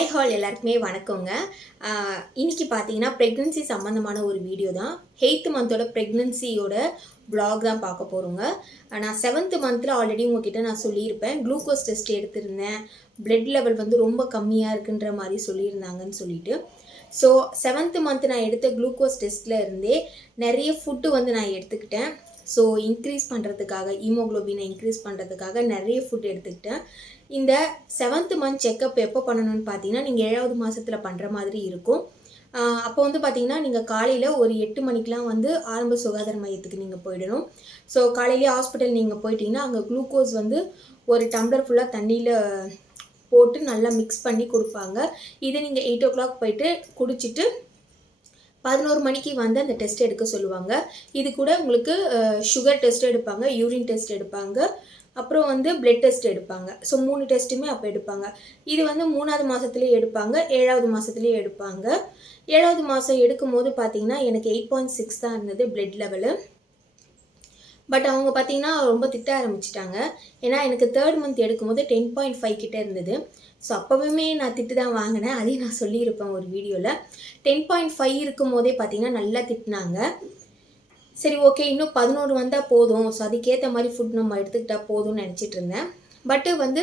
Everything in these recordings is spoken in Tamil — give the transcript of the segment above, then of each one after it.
ஹாய் ஹால் எல்லாருக்குமே வணக்கங்க. இன்னைக்கு பார்த்தீங்கன்னா ப்ரெக்னன்சி சம்மந்தமான ஒரு வீடியோ தான். 8th மந்தோட ப்ரெக்னன்சியோட vlog தான் பார்க்க போகிறோங்க. நான் 7th மந்தில் ஆல்ரெடி உங்ககிட்ட நான் சொல்லியிருப்பேன். குளுக்கோஸ் டெஸ்ட் எடுத்திருந்தேன். பிளட் லெவல் வந்து ரொம்ப கம்மியாக இருக்குன்ற மாதிரி சொல்லியிருந்தாங்கன்னு சொல்லிட்டு. ஸோ 7th மந்த் நான் எடுத்த குளுக்கோஸ் டெஸ்ட்டில் இருந்தே நிறைய ஃபுட்டு வந்து நான் எடுத்துக்கிட்டேன். ஸோ இன்க்ரீஸ் பண்ணுறதுக்காக ஹீமோக்ளோபினை இன்க்ரீஸ் பண்ணுறதுக்காக நிறைய ஃபுட் எடுத்துக்கிட்டேன். இந்த 7th மந்த் செக்கப் எப்போ பண்ணணும்னு பார்த்தீங்கன்னா, நீங்கள் 7வது மாதத்தில் பண்ணுற மாதிரி இருக்கும். அப்போ வந்து பார்த்தீங்கன்னா, நீங்கள் காலையில் ஒரு 8 மணிக்கெலாம் வந்து ஆரம்ப சுகாதார மையத்துக்கு நீங்கள் போயிடணும். ஸோ காலையிலேயே ஹாஸ்பிட்டல் நீங்கள் போயிட்டீங்கன்னா, அங்கே குளுக்கோஸ் வந்து ஒரு டம்ளர் ஃபுல்லாக தண்ணியில் போட்டு நல்லா மிக்ஸ் பண்ணி கொடுப்பாங்க. இதை நீங்கள் 8 o'clock போயிட்டு குடிச்சிட்டு 11 மணிக்கு வந்து அந்த டெஸ்ட் எடுக்க சொல்லுவாங்க. இது கூட உங்களுக்கு சுகர் டெஸ்ட் எடுப்பாங்க, யூரின் டெஸ்ட் எடுப்பாங்க, அப்புறம் வந்து பிளட் டெஸ்ட் எடுப்பாங்க. ஸோ 3 டெஸ்ட்டுமே அப்போ எடுப்பாங்க. இது வந்து 3வது மாதத்துலேயே எடுப்பாங்க, 7வது மாதத்துலேயே எடுப்பாங்க. 7வது மாதம் எடுக்கும்போது பார்த்தீங்கன்னா எனக்கு 8.6 தான் இருந்தது பிளட் லெவலு. பட் அவங்க பார்த்தீங்கன்னா ரொம்ப திட்ட ஆரம்பிச்சிட்டாங்க. ஏன்னா எனக்கு 3rd மந்த் எடுக்கும்போது 10.5 கிட்ட இருந்தது. ஸோ அப்போவுமே நான் திட்டு தான் வாங்கினேன். அதையும் நான் சொல்லியிருப்பேன் ஒரு வீடியோவில். 10.5 இருக்கும் போதே பார்த்தீங்கன்னா நல்லா திட்டினாங்க. சரி ஓகே, இன்னும் 11 வந்தால் போதும், ஸோ அதுக்கேற்ற மாதிரி ஃபுட் நம்ம எடுத்துக்கிட்டால் போதும்னு நினச்சிட்டு இருந்தேன். பட்டு வந்து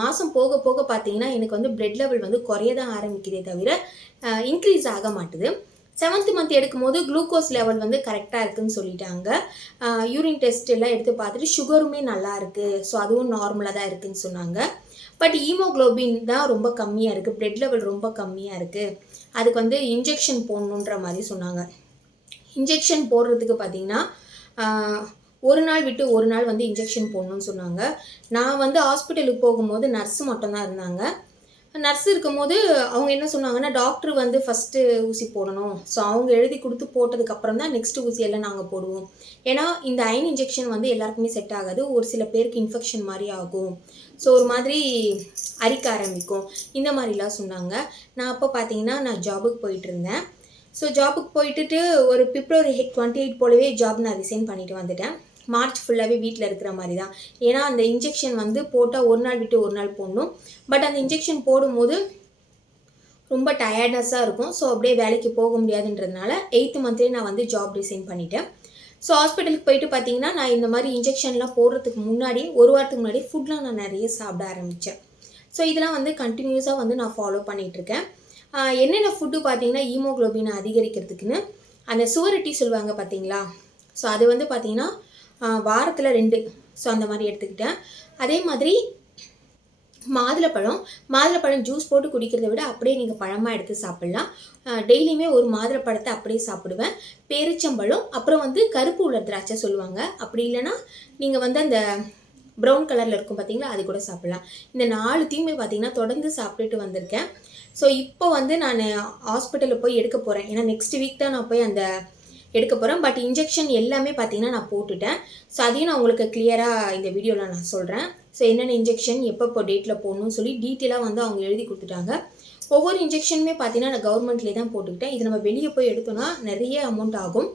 மாதம் போக போக பார்த்தீங்கன்னா எனக்கு வந்து பிளட் லெவல் வந்து குறைய தான் ஆரம்பிக்கிறதே தவிர இன்க்ரீஸ் ஆக மாட்டுது. 7th மந்த் எடுக்கும்போது குளுக்கோஸ் லெவல் வந்து கரெக்டாக இருக்குதுன்னு சொல்லிட்டாங்க. யூரின் டெஸ்ட் எல்லாம் எடுத்து பார்த்துட்டு சுகருமே நல்லா இருக்குது, ஸோ அதுவும் நார்மலாக தான் இருக்குதுன்னு சொன்னாங்க. பட் ஹீமோக்ளோபின் தான் ரொம்ப கம்மியாக இருக்குது, பிளட் லெவல் ரொம்ப கம்மியாக இருக்குது, அதுக்கு வந்து இன்ஜெக்ஷன் போடணுன்ற மாதிரி சொன்னாங்க. இன்ஜெக்ஷன் போடுறதுக்கு பார்த்தீங்கன்னா ஒரு நாள் விட்டு ஒரு நாள் வந்து இன்ஜெக்ஷன் போடணும்னு சொன்னாங்க. நான் வந்து ஹாஸ்பிட்டலுக்கு போகும்போது நர்ஸு மட்டும்தான் இருந்தாங்க. நர்ஸ் இருக்கும்போது அவங்க என்ன சொன்னாங்கன்னா, டாக்டர் வந்து ஃபஸ்ட்டு ஊசி போடணும், ஸோ அவங்க எழுதி கொடுத்து போட்டதுக்கப்புறம் தான் நெக்ஸ்ட்டு ஊசியெல்லாம் நாங்கள் போடுவோம். ஏன்னா இந்த அயன் இன்ஜெக்ஷன் வந்து எல்லாருக்குமே செட் ஆகாது, ஒரு சில பேருக்கு இன்ஃபெக்ஷன் மாதிரி ஆகும், ஸோ ஒரு மாதிரி அரிக்க ஆரம்பிக்கும், இந்த மாதிரிலாம் சொன்னாங்க. நான் அப்போ பார்த்தீங்கன்னா நான் ஜாபுக்கு போயிட்டு இருந்தேன். ஸோ ஜாபுக்கு போயிட்டு ஒரு பிப்ரவரி 28 போலவே ஜாப் நான் ரிசைன் பண்ணிட்டு வந்துட்டேன். மார்ச் ஃபுல்லாகவே வீட்டில் இருக்கிற மாதிரி தான். ஏன்னா அந்த இன்ஜெக்ஷன் வந்து போட்டால் ஒரு நாள் விட்டு ஒரு நாள் போடணும். பட் அந்த இன்ஜெக்ஷன் போடும்போது ரொம்ப டயர்ட்னஸாக இருக்கும். ஸோ அப்படியே வேலைக்கு போக முடியாதுன்றதுனால 8th மந்த்லேயே நான் வந்து ஜாப் ரிசைன் பண்ணிட்டேன். ஸோ ஹாஸ்பிட்டலுக்கு போயிட்டு பார்த்தீங்கன்னா, நான் இந்த மாதிரி இன்ஜெக்ஷன்லாம் போடுறதுக்கு முன்னாடி ஒரு வாரத்துக்கு முன்னாடி ஃபுட்லாம் நான் நிறைய சாப்பிட ஆரம்பித்தேன். ஸோ இதெல்லாம் வந்து கண்டினியூஸாக வந்து நான் ஃபாலோ பண்ணிகிட்ருக்கேன். என்னென்ன ஃபுட்டு பார்த்தீங்கன்னா ஹீமோக்ளோபினை அதிகரிக்கிறதுக்குன்னு அந்த சுவரொட்டி சொல்லுவாங்க பார்த்தீங்களா, ஸோ அது வந்து பார்த்தீங்கன்னா வாரத்தில் 2, ஸோ அந்த மாதிரி எடுத்துக்கிட்டேன். அதே மாதிரி மாதுளப்பழம் ஜூஸ் போட்டு குடிக்கிறத விட அப்படியே நீங்கள் பழமாக எடுத்து சாப்பிட்லாம். டெய்லியுமே ஒரு மாதுளப்பழத்தை அப்படியே சாப்பிடுவேன். பேரிச்சம்பழம், அப்புறம் வந்து கருப்பு உலர் திராட்சை சொல்லுவாங்க, அப்படி இல்லைன்னா நீங்கள் வந்து அந்த ப்ரௌன் கலரில் இருக்கும் பார்த்தீங்களா, அது கூட சாப்பிட்லாம். இந்த 4த்தையுமே பார்த்தீங்கன்னா தொடர்ந்து சாப்பிட்டுட்டு வந்திருக்கேன். ஸோ இப்போ வந்து நான் ஹாஸ்பிட்டலில் போய் எடுக்க போகிறேன். ஏன்னா நெக்ஸ்ட் வீக் தான் நான் போய் அந்த எடுக்க போகிறேன். பட் இன்ஜெக்ஷன் எல்லாமே பார்த்தீங்கன்னா நான் போட்டுட்டேன். ஸோ அதையும் நான் உங்களுக்கு கிளியராக இந்த வீடியோவில் நான் சொல்கிறேன். ஸோ என்னென்ன இன்ஜெக்ஷன் எப்போ டேட்டில் போடணும்னு சொல்லி டீட்டெயிலாக வந்து அவங்க எழுதி கொடுத்துட்டாங்க. ஒவ்வொரு இன்ஜெக்ஷனுமே பார்த்தீங்கன்னா நான் கவர்மெண்ட்லேயே தான் போட்டுக்கிட்டேன். இது நம்ம வெளியே போய் எடுத்தோன்னா நிறைய அமௌண்ட் ஆகும்.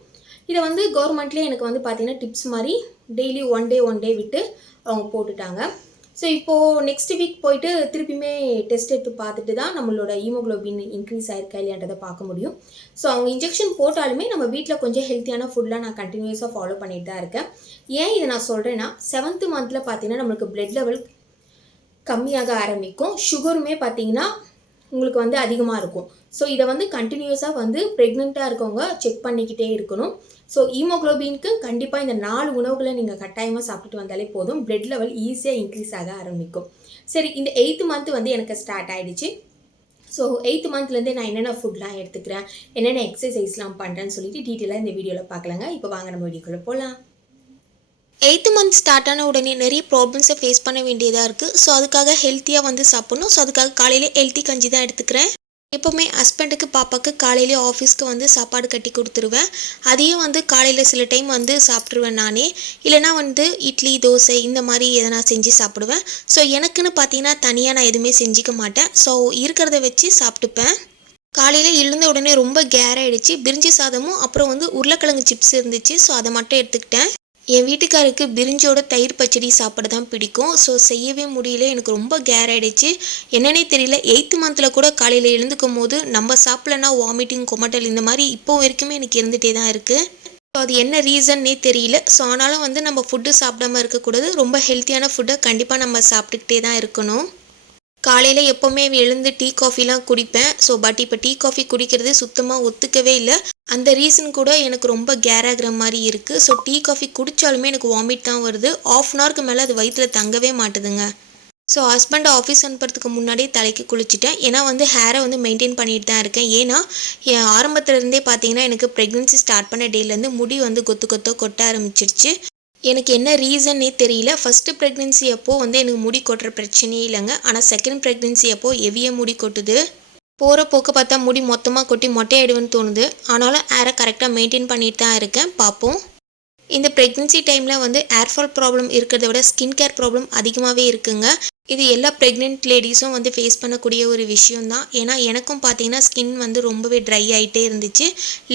இதை வந்து கவர்மெண்ட்லேயே எனக்கு வந்து பார்த்தீங்கன்னா டிப்ஸ் மாதிரி டெய்லி ஒன் டே விட்டு அவங்க போட்டுட்டாங்க. ஸோ இப்போது நெக்ஸ்ட் வீக் போயிட்டு திருப்பியுமே டெஸ்ட் எடுத்து பார்த்துட்டு தான் நம்மளோட ஹீமோக்ளோபின் இன்க்ரீஸ் ஆயிருக்கா இல்லையான்றதை பார்க்க முடியும். ஸோ அவங்க இன்ஜெக்ஷன் போட்டாலுமே நம்ம வீட்டில் கொஞ்சம் ஹெல்த்தியான ஃபுட்லாம் நான் கண்டினியூஸாக ஃபாலோ பண்ணிட்டு தான் இருக்கேன். ஏன் இதை நான் சொல்கிறேன்னா, 7th மந்தில் பார்த்தீங்கன்னா நம்மளுக்கு பிளட் லெவல் கம்மியாக ஆரம்பிக்கும், சுகருமே பார்த்தீங்கன்னா உங்களுக்கு வந்து அதிகமாக இருக்கும். ஸோ இதை வந்து கண்டினியூஸாக வந்து ப்ரெக்னெண்ட்டாக இருக்கவங்க செக் பண்ணிக்கிட்டே இருக்கணும். ஸோ ஹீமோக்ளோபினுக்கு கண்டிப்பாக இந்த 4 உணவுகளை நீங்கள் கட்டாயமாக சாப்பிட்டுட்டு வந்தாலே போதும், பிளட் லெவல் ஈஸியாக இன்க்ரீஸ் ஆக ஆரம்பிக்கும். சரி, இந்த 8th மந்த் வந்து எனக்கு ஸ்டார்ட் ஆகிடுச்சு. ஸோ 8th மந்த்லேருந்தே நான் என்னென்ன ஃபுட்லாம் எடுத்துக்கிறேன், என்னென்ன எக்ஸசைஸ்லாம் பண்ணுறேன்னு சொல்லிட்டு டீட்டெயிலாக இந்த வீடியோவில் பார்க்கலாங்க. இப்போ வாங்க நம்ம வீடியோக்குள்ளே போகலாம். 8th மந்த் ஸ்டார்ட் ஆன உடனே நிறைய ப்ராப்ளம்ஸை ஃபேஸ் பண்ண வேண்டியதாக இருக்குது. ஸோ அதுக்காக ஹெல்த்தியாக வந்து சாப்பிட்ணும். ஸோ அதுக்காக காலையிலே ஹெல்த்தி கஞ்சி தான் எடுத்துக்கிறேன். எப்போவுமே ஹஸ்பண்டுக்கு பாப்பாவுக்கு காலையிலே ஆஃபீஸ்க்கு வந்து சாப்பாடு கட்டி கொடுத்துருவேன். அதையும் வந்து காலையில் சில டைம் வந்து சாப்பிட்ருவேன் நானே, இல்லைனா வந்து இட்லி தோசை இந்த மாதிரி எதனா செஞ்சு சாப்பிடுவேன். ஸோ எனக்குன்னு பார்த்தீங்கன்னா தனியாக நான் எதுவுமே செஞ்சிக்க மாட்டேன். ஸோ இருக்கிறத வச்சு சாப்பிட்டுப்பேன். காலையில் எழுந்த உடனே ரொம்ப கேராகிடுச்சு. பிரிஞ்சி சாதமும் அப்புறம் வந்து உருளைக்கிழங்கு சிப்ஸ் இருந்துச்சு. ஸோ அதை மட்டும் எடுத்துக்கிட்டேன். என் வீட்டுக்காருக்கு பிரிஞ்சோட தயிர் பச்சடி சாப்பிட தான் பிடிக்கும். ஸோ செய்யவே முடியல. எனக்கு ரொம்ப கேர் ஆகிடுச்சு. என்னன்னே தெரியல. 8th மந்தில் கூட காலையில் எழுந்துக்கும் போது நம்ம சாப்பிட்லன்னா வாமிட்டிங், கொமட்டல் இந்த மாதிரி இப்போ வரைக்குமே எனக்கு இருந்துகிட்டே தான் இருக்குது. ஸோ அது என்ன ரீசன்னே தெரியல. ஸோ ஆனாலும் வந்து நம்ம ஃபுட்டு சாப்பிடாம இருக்கக்கூடாது. ரொம்ப ஹெல்த்தியான ஃபுட்டை கண்டிப்பாக நம்ம சாப்பிட்டுக்கிட்டே தான் இருக்கணும். காலையில் எப்போவுமே எழுந்து டீ காஃபிலாம் குடிப்பேன். ஸோ பட் இப்போ டீ காஃபி குடிக்கிறது சுத்தமாக ஒத்துக்கவே இல்லை. அந்த ரீசன் கூட எனக்கு ரொம்ப கேர் ஆகிற மாதிரி இருக்குது. ஸோ டீ காஃபி குடித்தாலுமே எனக்கு வாமிட் தான் வருது. 1/2 அன் ஹவருக்கு மேலே அது வயிற்றில் தங்கவே மாட்டுதுங்க. ஸோ ஹஸ்பண்ட் ஆஃபீஸ் அனுப்புறதுக்கு முன்னாடியே தலைக்கு குளிச்சுட்டேன். ஏன்னா வந்து ஹேரை வந்து மெயின்டைன் பண்ணிட்டு தான் இருக்கேன். ஏன்னா என் ஆரம்பத்துலேருந்தே பார்த்தீங்கன்னா எனக்கு ப்ரெக்னென்சி ஸ்டார்ட் பண்ண டேலேருந்து முடி வந்து கொட்ட ஆரம்பிச்சிருச்சு. எனக்கு என்ன ரீசன்னே தெரியல. ஃபஸ்ட்டு ப்ரெக்னென்சி அப்போது வந்து எனக்கு முடி கொட்டுற பிரச்சனையே இல்லைங்க. ஆனால் செகண்ட் ப்ரெக்னென்சி அப்போது ஹெவியாக முடி கொட்டுது. போகிற போக்க பார்த்தா முடி மொத்தமாக கொட்டி மொட்டையாயிடுவேன்னு தோணுது. ஆனாலும் ஹேரை கரெக்டாக மெயின்டைன் பண்ணிட்டு தான் இருக்கேன். பார்ப்போம். இந்த ப்ரெக்னென்சி டைமில் வந்து ஏர்ஃபால் ப்ராப்ளம் இருக்கிறத விட ஸ்கின் கேர் ப்ராப்ளம் அதிகமாகவே இருக்குங்க. இது எல்லா ப்ரெக்னென்ட் லேடிஸும் வந்து ஃபேஸ் பண்ணக்கூடிய ஒரு விஷயந்தான். ஏன்னா எனக்கும் பார்த்தீங்கன்னா ஸ்கின் வந்து ரொம்பவே ட்ரை ஆகிட்டே இருந்துச்சு.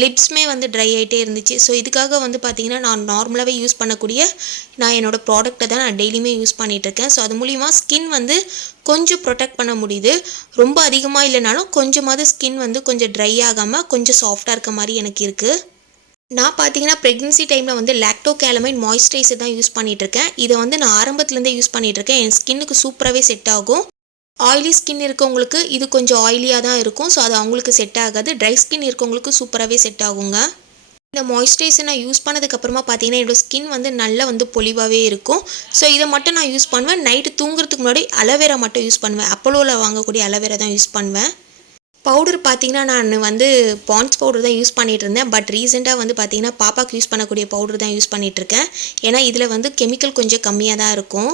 லிப்ஸுமே வந்து ட்ரை ஆகிட்டே இருந்துச்சு. ஸோ இதுக்காக வந்து பார்த்தீங்கன்னா நான் நார்மலாகவே யூஸ் பண்ணக்கூடிய என்னோடய ப்ராடக்ட்டை தான் நான் டெய்லியுமே யூஸ் பண்ணிகிட்ருக்கேன். ஸோ அது மூலிமா ஸ்கின் வந்து கொஞ்சம் ப்ரொடெக்ட் பண்ண முடியுது. ரொம்ப அதிகமாக இல்லைனாலும் கொஞ்சமாவது ஸ்கின் வந்து கொஞ்சம் ட்ரை ஆகாமல் கொஞ்சம் சாஃப்டாக இருக்க மாதிரி எனக்கு இருக்குது. நான் பார்த்தீங்கன்னா ப்ரெக்னென்சி டைமில் வந்து லாக்டோகேலமைன் மாய்ஸ்சரைசர் தான் யூஸ் பண்ணிகிட்ருக்கேன். இதை வந்து நான் ஆரம்பத்துலேருந்தே யூஸ் பண்ணிகிட்ருக்கேன். என் ஸ்கின்னுக்கு சூப்பராகவே செட் ஆகும். ஆயிலி ஸ்கின் இருக்கவங்களுக்கு இது கொஞ்சம் ஆயிலியாக தான் இருக்கும். ஸோ அது அவங்களுக்கு செட் ஆகாது. ட்ரை ஸ்கின் இருக்கவங்களுக்கு சூப்பராகவே செட் ஆகுங்க. இந்த மாய்ஸ்சரைசர் நான் யூஸ் பண்ணதுக்கப்புறமா பார்த்தீங்கன்னா என்னோடய ஸ்கின் வந்து நல்லா வந்து பொலிவாகவே இருக்கும். ஸோ இதை மட்டும் நான் யூஸ் பண்ணுவேன். நைட்டு தூங்குறதுக்கு முன்னாடி அலோவேரா மட்டும் யூஸ் பண்ணுவேன். அப்போலோவில் வாங்கக்கூடிய அலோவேரா தான் யூஸ் பண்ணுவேன். பவுடர் பார்த்திங்கன்னா நான் வந்து பாண்ட்ஸ் பவுடர் தான் யூஸ் பண்ணிகிட்டு இருந்தேன். பட் ரீசெண்டாக வந்து பார்த்திங்கன்னா பாப்பாவுக்கு யூஸ் பண்ணக்கூடிய பவுடர் தான் யூஸ் பண்ணிகிட்ருக்கேன். ஏன்னா இதில் வந்து கெமிக்கல் கொஞ்சம் கம்மியாக தான் இருக்கும்.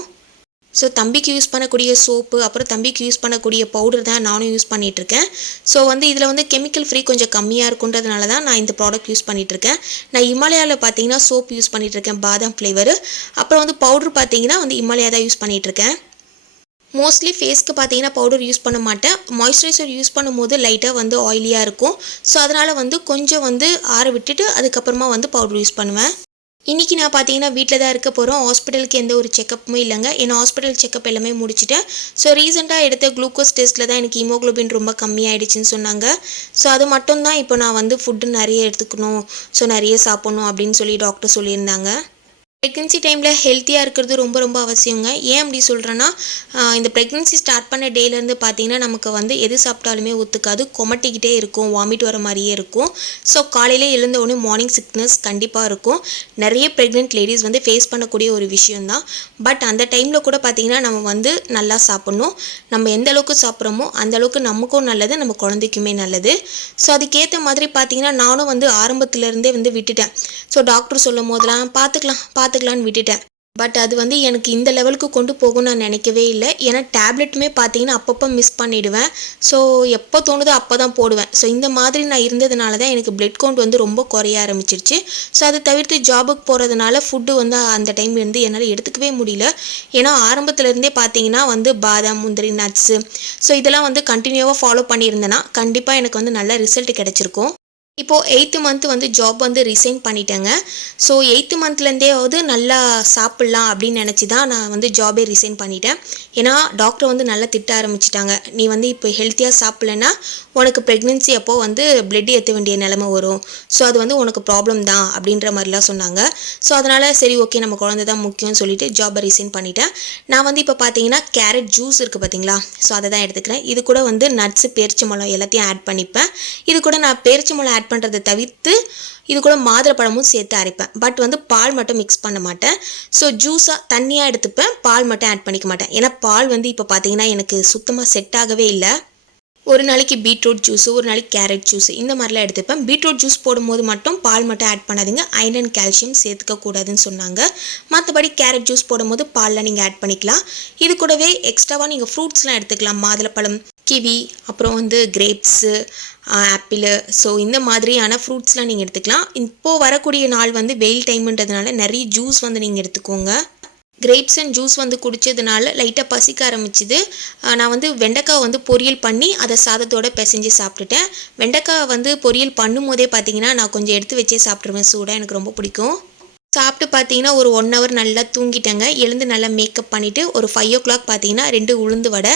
ஸோ தம்பிக்கு யூஸ் பண்ணக்கூடிய சோப்பு அப்புறம் தம்பிக்கு யூஸ் பண்ணக்கூடிய பவுடர் தான் நானும் யூஸ் பண்ணிகிட்ருக்கேன். ஸோ வந்து இதில் வந்து கெமிக்கல் ஃப்ரீ கொஞ்சம் கம்மியாக இருக்குன்றதுனால தான் நான் இந்த ப்ராடக்ட் யூஸ் பண்ணிகிட்ருக்கேன். நான் இமாலயாவில் பார்த்தீங்கன்னா சோப் யூஸ் பண்ணிகிட்ருக்கேன், பாதாம் ஃப்ளேவரு. அப்புறம் வந்து பவுடர் பார்த்தீங்கன்னா வந்து இமாலயா தான் யூஸ் பண்ணிகிட்ருக்கேன். மோஸ்ட்லி ஃபேஸ்க்கு பார்த்தீங்கன்னா பவுடர் யூஸ் பண்ண மாட்டேன். மாய்ஸ்சரைசர் யூஸ் பண்ணும்போது லைட்டாக வந்து ஆயிலியாக இருக்கும். ஸோ அதனால் வந்து கொஞ்சம் வந்து ஆற விட்டுட்டு அதுக்கப்புறமா வந்து பவுடர் யூஸ் பண்ணுவேன். இன்றைக்கி நான் பார்த்தீங்கன்னா வீட்டில் தான் இருக்க போகிறோம். ஹாஸ்பிட்டலுக்கு எந்த ஒரு செக்கப்புமே இல்லைங்க. ஏன்னா ஹாஸ்பிட்டல் செக்கப் எல்லாமே முடிச்சிட்டேன். ஸோ ரீசெண்டாக எடுத்த குளுக்கோஸ் டெஸ்ட்டில் தான் எனக்கு ஹீமோக்ளோபின் ரொம்ப கம்மியாயிடுச்சுன்னு சொன்னாங்க. ஸோ அது மட்டும்தான் இப்போ நான் வந்து ஃபுட்டு நிறைய எடுத்துக்கணும், ஸோ நிறைய சாப்பிட்ணும் அப்படின்னு சொல்லி டாக்டர் சொல்லியிருந்தாங்க. ப்ரெக்னென்சி டைமில் ஹெல்த்தியாக இருக்கிறது ரொம்ப ரொம்ப அவசியங்க. ஏன் அப்படி சொல்கிறேன்னா இந்த ப்ரெக்னென்சி ஸ்டார்ட் பண்ண டேலேருந்து பார்த்தீங்கன்னா நமக்கு வந்து எது சாப்பிட்டாலுமே ஒத்துக்காது, கொமட்டிக்கிட்டே இருக்கும், வாமிட் வர மாதிரியே இருக்கும். ஸோ காலையில் எழுந்த உடனே மார்னிங் சிக்னஸ் கண்டிப்பாக இருக்கும். நிறைய ப்ரெக்னென்ட் லேடிஸ் வந்து ஃபேஸ் பண்ணக்கூடிய ஒரு விஷயந்தான். பட் அந்த டைமில் கூட பார்த்தீங்கன்னா நம்ம வந்து நல்லா சாப்பிட்ணும். நம்ம எந்த அளவுக்கு சாப்பிட்றோமோ அந்தளவுக்கு நமக்கும் நல்லது, நம்ம குழந்தைக்குமே நல்லது. ஸோ அதுக்கேற்ற மாதிரி பார்த்தீங்கன்னா நானும் வந்து ஆரம்பத்துலேருந்தே வந்து விட்டுட்டேன். ஸோ டாக்டர் சொல்லும் போதெல்லாம் பார்த்துக்கலான்னு விட்டுட்டேன். பட் அது வந்து எனக்கு இந்த லெவலுக்கு கொண்டு போகும்னு நான் நினைக்கவே இல்லை. ஏன்னா டேப்லெட்டுமே பார்த்தீங்கன்னா அப்பப்போ மிஸ் பண்ணிவிடுவேன். ஸோ எப்போ தோணுதோ அப்போ தான் போடுவேன். ஸோ இந்த மாதிரி நான் இருந்ததுனால தான் எனக்கு பிளட் கவுண்ட் வந்து ரொம்ப குறைய ஆரம்பிச்சிருச்சு. ஸோ அதை தவிர்த்து ஜாபுக்கு போகிறதுனால ஃபுட்டு வந்து அந்த டைம் வந்து என்னால் எடுத்துக்கவே முடியல. ஏன்னா ஆரம்பத்துலேருந்தே பார்த்தீங்கன்னா வந்து பாதாம், முந்திரி, நட்ஸு ஸோ இதெல்லாம் வந்து கண்டினியூவாக ஃபாலோ பண்ணியிருந்தேன்னா கண்டிப்பாக எனக்கு வந்து நல்ல ரிசல்ட் கிடச்சிருக்கும். இப்போது 8th மந்த் வந்து ஜாப் வந்து ரிசைன் பண்ணிட்டேங்க. ஸோ 8th மந்த்லேருந்தேவாவது நல்லா சாப்பிட்லாம் அப்படின்னு நினச்சி தான் நான் வந்து ஜாபே ரிசைன் பண்ணிட்டேன். ஏன்னா டாக்டர் வந்து நல்லா திட்ட ஆரம்பிச்சிட்டாங்க. நீ வந்து இப்போ ஹெல்த்தியாக சாப்பிட்லன்னா உனக்கு ப்ரெக்னென்சி அப்போது வந்து பிளட் ஏற்ற வேண்டிய நிலமை வரும். ஸோ அது வந்து உனக்கு ப்ராப்ளம் தான் அப்படின்ற மாதிரிலாம் சொன்னாங்க. ஸோ அதனால் சரி ஓகே நம்ம குழந்தை தான் முக்கியம்னு சொல்லிட்டு ஜாபை ரிசைன் பண்ணிட்டேன். நான் வந்து இப்போ பார்த்தீங்கன்னா கேரட் ஜூஸ் இருக்குது பார்த்தீங்களா, ஸோ அதை தான் எடுத்துக்கிறேன். இது கூட வந்து நட்ஸு, பேரிச்சம்பழம் எல்லாத்தையும் ஆட் பண்ணிப்பேன். இது கூட நான் பேரிச்சம்பழம் ஆட் பண்ணுறதை தவிர்த்து இது கூட மாதுளப்பழமும் சேர்த்து அரைப்பேன். பட் வந்து பால் மட்டும் மிக்ஸ் பண்ண மாட்டேன். ஸோ ஜூஸாக தண்ணியாக எடுத்துப்பேன், பால் மட்டும் ஆட் பண்ணிக்க மாட்டேன். ஏன்னா பால் வந்து இப்போ பார்த்தீங்கன்னா எனக்கு சுத்தமாக செட் ஆகவே இல்லை. ஒரு நாளைக்கு பீட்ரூட் ஜூஸு, ஒரு நாளைக்கு கேரட் ஜூஸு இந்த மாதிரிலாம் எடுத்துப்பேன். பீட்ரூட் ஜூஸ் போடும்போது மட்டும் பால் மட்டும் ஆட் பண்ணாதீங்க, அயர்ன் அண்ட் கால்சியம் சேர்த்துக்கக்கூடாதுன்னு சொன்னாங்க. மற்றபடி கேரட் ஜூஸ் போடும்போது பாலில் நீங்கள் ஆட் பண்ணிக்கலாம். இது கூடவே எக்ஸ்ட்ராவாக நீங்கள் ஃப்ரூட்ஸ்லாம் எடுத்துக்கலாம். மாதுளப்பழம், கிவி, அப்புறம் வந்து கிரேப்ஸு, ஆப்பிள், ஸோ இந்த மாதிரியான ஃப்ரூட்ஸ்லாம் நீங்கள் எடுத்துக்கலாம். இப்போது வரக்கூடிய நாள் வந்து வெயில் டைமுன்றதுனால நிறைய ஜூஸ் வந்து நீங்கள் எடுத்துக்கோங்க. கிரேப்ஸ் அண்ட் ஜூஸ் வந்து குடித்ததுனால லைட்டாக பசிக்க ஆரம்பிச்சுது. நான் வந்து வெண்டைக்காய் வந்து பொரியல் பண்ணி அதை சாதத்தோடு பிசைஞ்சு சாப்பிட்டுட்டேன். வெண்டைக்காய் வந்து பொரியல் பண்ணும் போதே பார்த்தீங்கன்னா நான் கொஞ்சம் எடுத்து வச்சே சாப்பிட்ருவேன் சூடாக, எனக்கு ரொம்ப பிடிக்கும். சாப்பிட்டு பார்த்தீங்கன்னா ஒரு 1 ஹவர் நல்லா தூங்கிட்டேங்க. எழுந்து நல்லா மேக்கப் பண்ணிவிட்டு ஒரு 5 o'clock பார்த்தீங்கன்னா 2 உளுந்து வடை.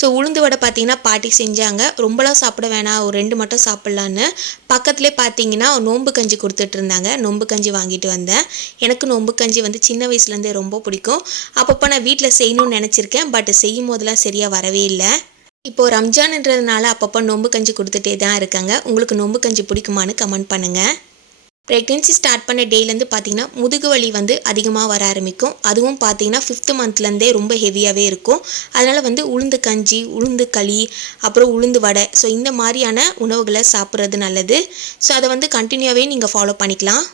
ஸோ உளுந்து வடை பார்த்தீங்கன்னா பாட்டி செஞ்சாங்க. ரொம்பலாம் சாப்பிட வேணாம், ஒரு 2 மட்டும் சாப்பிட்லான்னு. பக்கத்துலேயே பார்த்தீங்கன்னா நோம்பு கஞ்சி கொடுத்துட்டு இருந்தாங்க. நோம்பு கஞ்சி வாங்கிட்டு வந்தேன். எனக்கு நோம்பு கஞ்சி வந்து சின்ன வயசுலேருந்தே ரொம்ப பிடிக்கும். அப்பப்போ நான் வீட்டில் செய்யணும்னு நினச்சிருக்கேன், பட் செய்யும் போதெல்லாம் சரியாக வரவே இல்லை. இப்போது ரம்ஜான்ன்றதுனால அப்பப்போ நோம்பு கஞ்சி கொடுத்துட்டே தான் இருக்காங்க. உங்களுக்கு நோம்பு கஞ்சி பிடிக்குமான்னு கமெண்ட் பண்ணுங்கள். ப்ரெக்னென்சி ஸ்டார்ட் பண்ண டேலேருந்து பார்த்தீங்கன்னா முதுகு வலி வந்து அதிகமாக வர ஆரம்பிக்கும். அதுவும் பார்த்தீங்கன்னா 5th மந்த்லேருந்தே ரொம்ப ஹெவியாகவே இருக்கும். அதனால் வந்து உளுந்து கஞ்சி, உளுந்து களி, அப்புறம் உளுந்து வடை, ஸோ இந்த மாதிரியான உணவுகளை சாப்பிட்றது நல்லது. ஸோ அதை வந்து கண்டினியூவாகவே நீங்கள் ஃபாலோ பண்ணிக்கலாம்.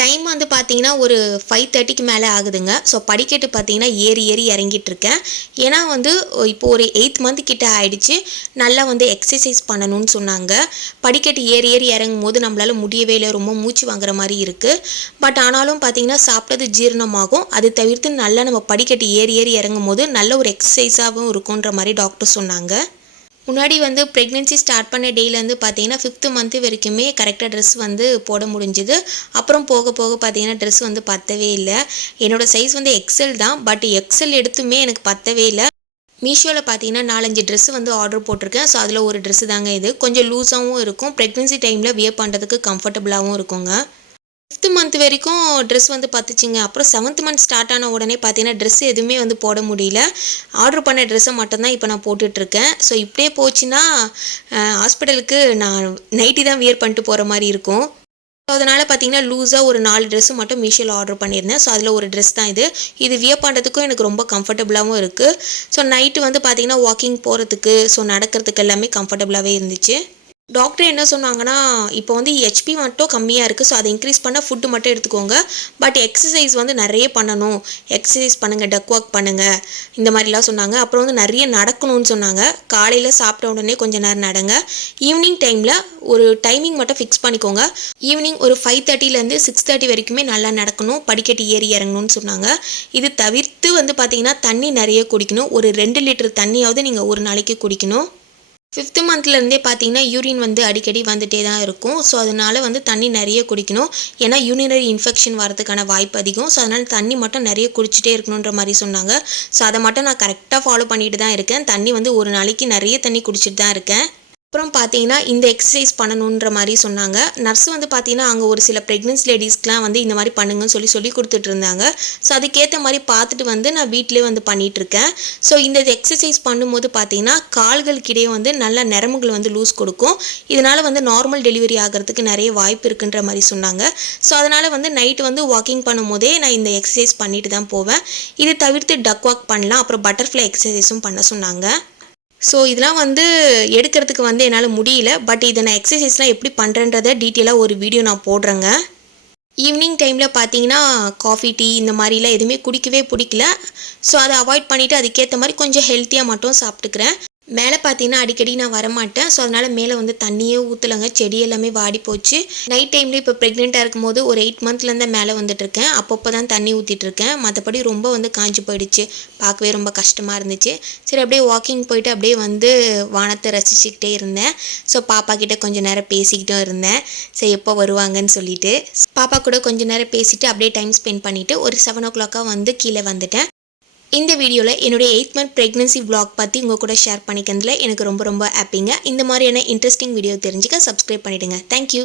டைம் வந்து பார்த்தீங்கன்னா ஒரு 5:30க்கு மேலே ஆகுதுங்க. ஸோ படிக்கட்டு பார்த்தீங்கன்னா ஏறி இறங்கிட்டு இருக்கேன். ஏன்னா வந்து இப்போ ஒரு 8th மந்த் கிட்ட ஆயிடுச்சு. நல்லா வந்து எக்ஸசைஸ் பண்ணணும்னு சொன்னாங்க. படிக்கட்டு ஏறி இறங்கும் போது நம்மளால் முடியவே இல்லை, ரொம்ப மூச்சு வாங்குற மாதிரி இருக்குது. பட் ஆனாலும் பார்த்தீங்கன்னா சாப்பிட்டது ஜீரணமாகும். அது தவிர்த்து நல்லா நம்ம படிக்கட்டு ஏறி இறங்கும் போது நல்ல ஒரு எக்ஸசைஸாகவும் இருக்குன்ற மாதிரி டாக்டர் சொன்னாங்க. முன்னாடி வந்து ப்ரெக்னென்சி ஸ்டார்ட் பண்ண டேலேருந்து பார்த்தீங்கன்னா 5th மந்த்து வரைக்குமே கரெக்டாக ட்ரெஸ் வந்து போட முடிஞ்சுது. அப்புறம் போக பார்த்தீங்கன்னா ட்ரெஸ் வந்து பத்தவே இல்லை. என்னோடய சைஸ் வந்து எக்ஸல் தான், பட் எக்ஸல் எடுத்துமே எனக்கு பத்தவே இல்லை. மீஷோவில் பார்த்தீங்கன்னா 4-5 ட்ரெஸ் வந்து ஆர்டர் போட்டிருக்கேன். ஸோ அதில் ஒரு ட்ரெஸ்ஸு தாங்க இது. கொஞ்சம் லூஸாகவும் இருக்கும், ப்ரெக்னென்சி டைமில் வியர் பண்ணுறதுக்கு கம்ஃபர்டபுளாகவும் இருக்குங்க. 5th மந்த் வரைக்கும் ட்ரெஸ் வந்து பார்த்துச்சிங்க. அப்புறம் 7th மந்த் ஸ்டார்ட் ஆன உடனே பார்த்தீங்கன்னா ட்ரெஸ் எதுவுமே வந்து போட முடியல. ஆர்டர் பண்ண ட்ரெஸ்ஸை மட்டும்தான் இப்போ நான் போட்டுட்ருக்கேன். ஸோ இப்படியே போச்சுன்னா ஹாஸ்பிட்டலுக்கு நான் நைட்டி தான் வியர் பண்ணிட்டு போகிற மாதிரி இருக்கும். ஸோ அதனால் பார்த்தீங்கன்னா லூஸாக ஒரு 4 ட்ரெஸ்ஸு மட்டும் மீஷோவில் ஆர்டர் பண்ணியிருந்தேன். ஸோ அதில் ஒரு ட்ரெஸ் தான் இது. இது வியர் பண்ணுறதுக்கும் எனக்கு ரொம்ப கம்ஃபர்டபுளாகவும் இருக்குது. ஸோ நைட்டு வந்து பார்த்தீங்கன்னா வாக்கிங் போகிறதுக்கு, ஸோ நடக்கிறதுக்கு எல்லாமே கம்ஃபர்டபுளாகவே இருந்துச்சு. டாக்டர் என்ன சொன்னாங்கன்னா, இப்போ வந்து ஹெச்பி மட்டும் கம்மியாக இருக்குது, ஸோ அதை இன்க்ரீஸ் பண்ண ஃபுட்டு மட்டும் எடுத்துக்கோங்க. பட் எக்ஸசைஸ் வந்து நிறைய பண்ணணும், எக்ஸசைஸ் பண்ணுங்கள், டக் வாக் பண்ணுங்கள், இந்த மாதிரிலாம் சொன்னாங்க. அப்புறம் வந்து நிறைய நடக்கணும்னு சொன்னாங்க. காலையில் சாப்பிட்ட உடனே கொஞ்சம் நேரம் நடங்க. ஈவினிங் டைமில் ஒரு டைமிங் மட்டும் ஃபிக்ஸ் பண்ணிக்கோங்க. ஈவினிங் ஒரு 5:30லேருந்து 6:30 வரைக்குமே நல்லா நடக்கணும், படிக்கட்டு ஏறி இறங்கணும்னு சொன்னாங்க. இது தவிர்த்து வந்து பார்த்திங்கன்னா தண்ணி நிறைய குடிக்கணும். ஒரு 2 லிட்டர் தண்ணியாவது நீங்கள் ஒரு நாளைக்கு குடிக்கணும். 5th மந்த்லேருந்தே பார்த்தீங்கன்னா யூரின் வந்து அடிக்கடி வந்துகிட்டே தான் இருக்கும். ஸோ அதனால் வந்து தண்ணி நிறைய குடிக்கணும். ஏன்னா யூரினரி இன்ஃபெக்ஷன் வரதுக்கான வாய்ப்பு அதிகம். ஸோ அதனால் தண்ணி மட்டும் நிறைய குடிச்சிட்டே இருக்கணுன்ற மாதிரி சொன்னாங்க. ஸோ அதை மட்டும் நான் கரெக்டாக ஃபாலோ பண்ணிட்டு தான் இருக்கேன். தண்ணி வந்து ஒரு நாளைக்கு நிறைய தண்ணி குடிச்சிட்டு தான் இருக்கேன். அப்புறம் பார்த்தீங்கன்னா இந்த எக்ஸசைஸ் பண்ணணுன்ற மாதிரி சொன்னாங்க. நர்ஸ் வந்து பார்த்தீங்கன்னா அங்கே ஒரு சில ப்ரெக்னென்சி லேடிஸ்க்குலாம் வந்து இந்த மாதிரி பண்ணுங்கன்னு சொல்லி கொடுத்துட்டு இருந்தாங்க. ஸோ அதுக்கேற்ற மாதிரி பார்த்துட்டு வந்து நான் வீட்டிலே வந்து பண்ணிகிட்ருக்கேன். ஸோ இந்த எக்ஸசைஸ் பண்ணும்போது பார்த்தீங்கன்னா கால்களுக்கிடையே வந்து நல்ல நரம்புகள் வந்து லூஸ் கொடுக்கும். இதனால் வந்து நார்மல் டெலிவரி ஆகிறதுக்கு நிறைய வாய்ப்பு இருக்குன்ற மாதிரி சொன்னாங்க. ஸோ அதனால் வந்து நைட்டு வந்து வாக்கிங் பண்ணும்போதே நான் இந்த எக்ஸசைஸ் பண்ணிட்டு தான் போவேன். இது தவிர்த்து டக் வாக் பண்ணலாம், அப்புறம் பட்டர்ஃப்ளை எக்ஸசைஸும் பண்ண சொன்னாங்க. ஸோ இதெல்லாம் வந்து எடுக்கிறதுக்கு வந்து என்னால் முடியல. பட் இதை நான் எக்ஸசைஸ்லாம் எப்படி பண்ணுறேன்றதை டீட்டெயிலாக ஒரு வீடியோ நான் போடுறேங்க. ஈவினிங் டைமில் பார்த்தீங்கன்னா காஃபி, டீ இந்த மாதிரிலாம் எதுவுமே குடிக்கவே பிடிக்கல. ஸோ அதை அவாய்ட் பண்ணிவிட்டு அதுக்கேற்ற மாதிரி கொஞ்சம் ஹெல்த்தியாக மட்டும் சாப்பிட்டுக்கிறேன். மேலே பார்த்தீங்கன்னா அடிக்கடி நான் வரமாட்டேன். ஸோ அதனால் மேலே வந்து தண்ணியே ஊற்றலைங்க, செடி எல்லாமே வாடி போச்சு. நைட் டைமில் இப்போ ப்ரெக்னெண்ட்டாக இருக்கும்போது ஒரு 8 மந்த்லேருந்து மேலே வந்துட்டுருக்கேன். அப்பப்போ தான் தண்ணி ஊற்றிட்டுருக்கேன். மற்றபடி ரொம்ப வந்து காஞ்சி போயிடுச்சு. பார்க்கவே ரொம்ப கஷ்டமாக இருந்துச்சு. சரி அப்படியே வாக்கிங் போயிட்டு அப்படியே வந்து வானத்தை ரசிச்சுக்கிட்டே இருந்தேன். ஸோ பாப்பா கிட்ட கொஞ்சம் நேரம் பேசிக்கிட்டும் இருந்தேன். சரி எப்போ வருவாங்கன்னு சொல்லிட்டு பாப்பா கூட கொஞ்சம் நேரம் பேசிவிட்டு அப்படியே டைம் ஸ்பெண்ட் பண்ணிவிட்டு ஒரு 7 o'clock வந்து கீழே வந்துட்டேன். இந்த வீடியோவில் என்னுடைய 8th மந்த் ப்ரெக்னென்சி vlog பற்றி உங்கள் கூட ஷேர் பண்ணிக்கிறதுல எனக்கு ரொம்ப ஹாப்பிங்க. இந்த மாதிரியான இன்ட்ரெஸ்டிங் வீடியோ தெரிஞ்சுக்க சப்ஸ்கிரைப் பண்ணிவிடுங்க. தேங்க்யூ.